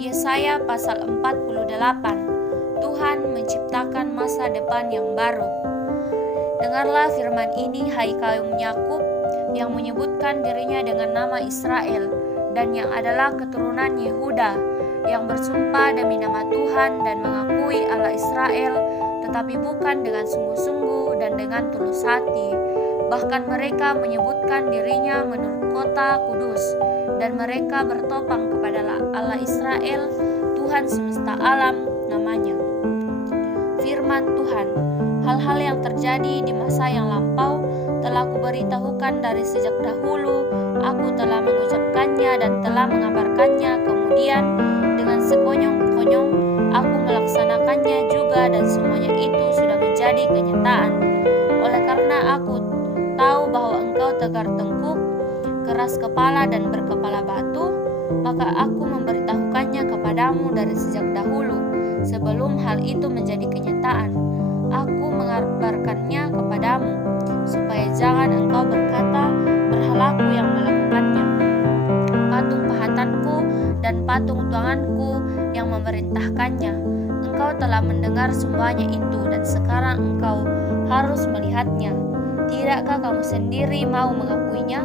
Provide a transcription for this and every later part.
Yesaya pasal 48. Tuhan menciptakan masa depan yang baru. Dengarlah firman ini, hai kaum Yakub, yang menyebutkan dirinya dengan nama Israel, dan yang adalah keturunan Yehuda, yang bersumpah demi nama Tuhan dan mengakui Allah Israel, tetapi bukan dengan sungguh-sungguh dan dengan tulus hati. Bahkan mereka menyebutkan dirinya menurut kota kudus, dan mereka bertopang kepada Allah Israel, Tuhan semesta alam namanya. Firman Tuhan, hal-hal yang terjadi di masa yang lampau telah kuberitahukan dari sejak dahulu. Aku telah mengucapkannya dan telah mengabarkannya. Kemudian dengan sekonyong-konyong aku melaksanakannya juga, dan semuanya itu sudah menjadi kenyataan. Oleh karena aku tahu bahwa engkau tegar tengkuk, keras kepala dan berkepala batu, maka aku memberitahukannya kepadamu dari sejak dahulu, sebelum hal itu menjadi kenyataan. Aku mengabarkannya kepadamu, supaya jangan engkau berkata, berhalaku yang melakukannya, patung pahatanku dan patung tuanganku yang memerintahkannya. Engkau telah mendengar semuanya itu, dan sekarang engkau harus melihatnya. Tidakkah kamu sendiri mau mengakuinya?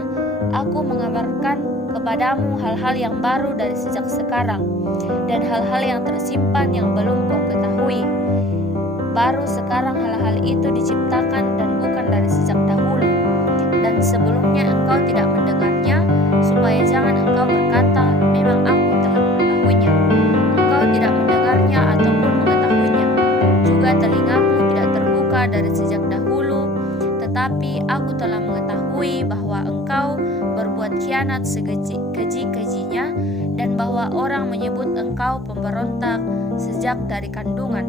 Aku mengabarkan kepadamu hal-hal yang baru dari sejak sekarang, dan hal-hal yang tersimpan yang belum kau ketahui. Baru sekarang hal-hal itu diciptakan dan bukan dari sejak dahulu. Dan sebelumnya engkau tidak mendengarnya, supaya jangan engkau berkata, memang aku telah mengetahuinya. Engkau tidak mendengarnya ataupun mengetahuinya. Juga telingamu tidak terbuka dari sejak dahulu. Tetapi aku telah mengetahui bahwa engkau berbuat khianat sekeji-kejinya, dan bahwa orang menyebut engkau pemberontak sejak dari kandungan.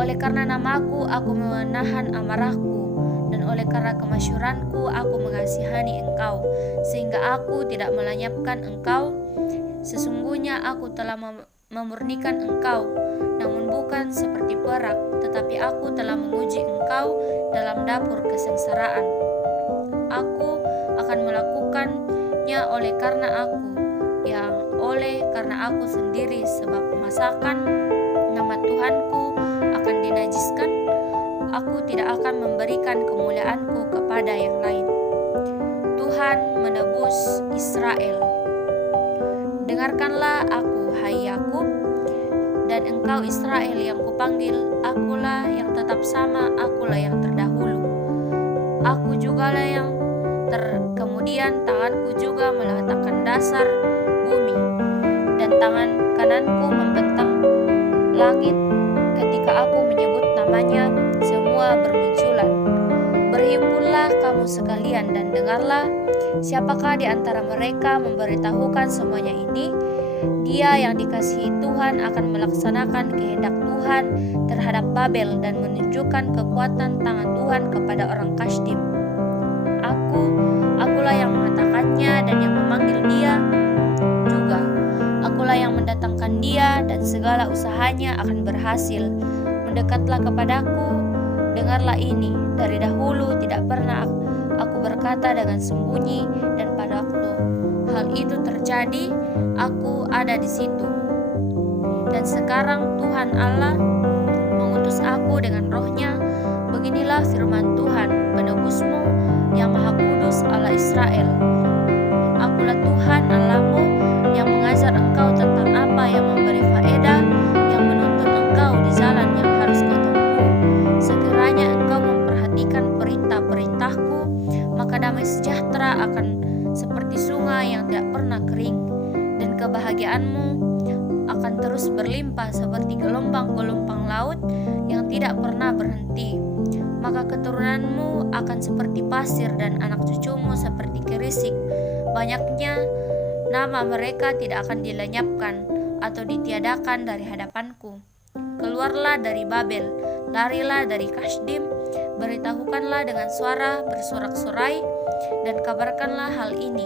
Oleh karena namaku, aku menahan amarahku, dan oleh karena kemasyuranku, aku mengasihani engkau, sehingga aku tidak melenyapkan engkau. Sesungguhnya aku telah memurnikan engkau, namun bukan seperti perak, tetapi aku telah menguji engkau dalam dapur kesengsaraan. Aku akan melakukannya oleh karena aku sendiri, sebab masakan nama Tuhanku akan dinajiskan. Aku tidak akan memberikan kemuliaanku kepada yang lain. Tuhan menebus Israel. Dengarkanlah aku, hai Yakub, dan engkau Israel yang kupanggil. Akulah yang tetap sama, akulah yang terdahulu. Aku jugalah yang kemudian tanganku juga meletakkan dasar bumi, dan tangan kananku membentang langit. Ketika aku menyebut namanya, semua bermunculan. Berhimpunlah kamu sekalian dan dengarlah. Siapakah di antara mereka memberitahukan semuanya ini? Dia yang dikasihi Tuhan akan melaksanakan kehendak Tuhan terhadap Babel dan menunjukkan kekuatan tangan Tuhan kepada orang Kasdim. Akulah yang mengatakannya dan yang memanggil dia juga. Akulah yang mendatangkan dia, dan segala usahanya akan berhasil. Mendekatlah kepadaku, dengarlah ini. Dari dahulu tidak pernah aku berkata dengan sembunyi, dan pada waktu hal itu terjadi, aku ada di situ. Dan sekarang Tuhan Allah mengutus aku dengan rohnya. Beginilah firman Tuhan, penebusmu, yang maha kudus, Allah Israel. Akulah Tuhan Allahmu, yang mengajar engkau tentang apa yang memberi faedah, yang menuntun engkau di jalan yang harus kau tempuh. Sekiranya engkau memperhatikan perintah-perintahku, maka damai sejahtera akan seperti sungai yang tidak pernah kering, dan kebahagiaanmu akan terus berlimpah seperti gelombang-gelombang laut yang tidak pernah berhenti. Maka keturunanmu akan seperti pasir, dan anak cucumu seperti kerisik. Banyaknya nama mereka tidak akan dilenyapkan atau ditiadakan dari hadapanku. Keluarlah dari Babel, larilah dari Kasdim, beritahukanlah dengan suara bersorak-sorai, dan kabarkanlah hal ini.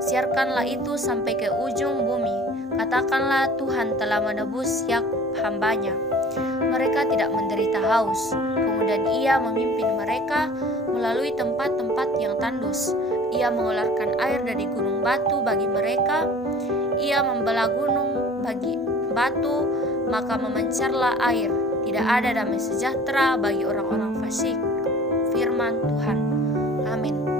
Siarkanlah itu sampai ke ujung bumi. Katakanlah, Tuhan telah menebus Yakub hambanya. Mereka tidak menderita haus. Kemudian ia memimpin mereka melalui tempat-tempat yang tandus. Ia mengeluarkan air dari gunung batu bagi mereka. Ia membelah gunung bagi batu, maka memancarlah air. Tidak ada damai sejahtera bagi orang-orang fasik. Firman Tuhan. Amin.